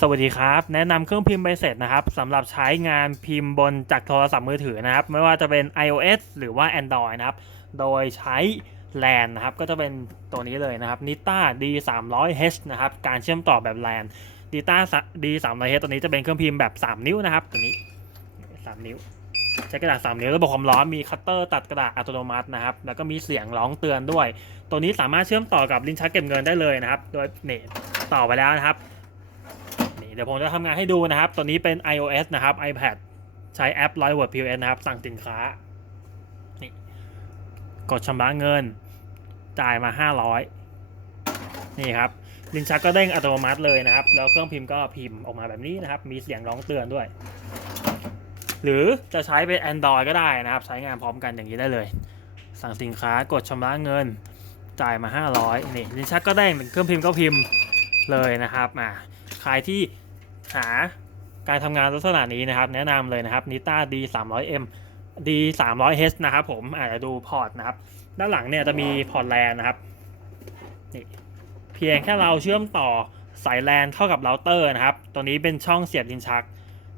สวัสดีครับ แนะนำเครื่องพิมพ์ใบเสร็จนะครับสำหรับใช้งานพิมพ์บนจากโทรศัพท์มือถือนะครับ ไม่ว่าจะเป็น iOS หรือว่า Android นะครับ โดยใช้ LAN นะครับก็จะเป็นตัวนี้เลยนะครับ Nita D 3 0 0 H นะครับการเชื่อมต่อแบบ LAN Nita D 3 0 0 H ตัวนี้จะเป็นเครื่องพิมพ์แบบ 3 นิ้วนะครับตัวนี้ 3 นิ้ว ใช้กระดาษ 3 นิ้วระบบความร้อนมีคัตเตอร์ตัดกระดาษอัตโนมัตินะครับแล้วก็มีเสียงร้องเตือนด้วย ตัวนี้สามารถเชื่อมต่อกับลิ้นชักเก็บเงินได้เลยนะครับ โดยเนี่ยต่อไปแล้วนะครับ เดี๋ยวผมจะทำงานให้ดูนะครับ ตัวนี้เป็น iOS นะครับ iPad ใช้แอป100 Word POS นะครับ สั่งสินค้า นี่ กดชำระเงิน จ่ายมา 500 นี่ครับ ลิ้นชักก็เด้งอัตโนมัติเลยนะครับ แล้วเครื่องพิมพ์ก็พิมพ์ออกมาแบบนี้นะครับ มีเสียงร้องเตือนด้วย หรือจะใช้เป็น Android ก็ได้นะครับ ใช้งานพร้อมกันอย่างนี้ได้เลย สั่งสินค้ากดชำระเงิน จ่ายมา 500 นี่ ลิ้นชักก็เด้งเครื่องพิมพ์ก็พิมพ์เลยนะครับอ่าใครที่ หาการทำงานลักษณะนี้นะครับ แนะนำเลยนะครับ Nita D 3 0 0 M D 3 0 0 H นะครับผมอาจจะดูพอร์ตนะครับ ด้านหลังเนี่ยจะมีพอร์ตแลนนะครับนี่เพียงแค่เราเชื่อมต่อสายแลนเข้ากับเราเตอร์นะครับ ตัวนี้เป็นช่องเสียบลิ้นชัก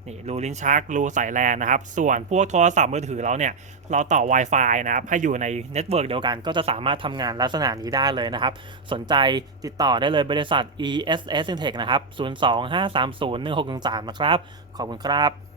นี่รูลิ้นชักรูสายแลนนะครับ ส่วนพวกโทรศัพท์มือถือเราเนี่ย เราต่อ Wi-Fi นะครับ ให้อยู่ในเน็ตเวิร์กเดียวกัน ก็จะสามารถทำงานลักษณะนี้ได้เลยนะครับ สนใจติดต่อได้เลยบริษัท ESS Intech นะครับ 025301613 นะครับ ขอบคุณครับ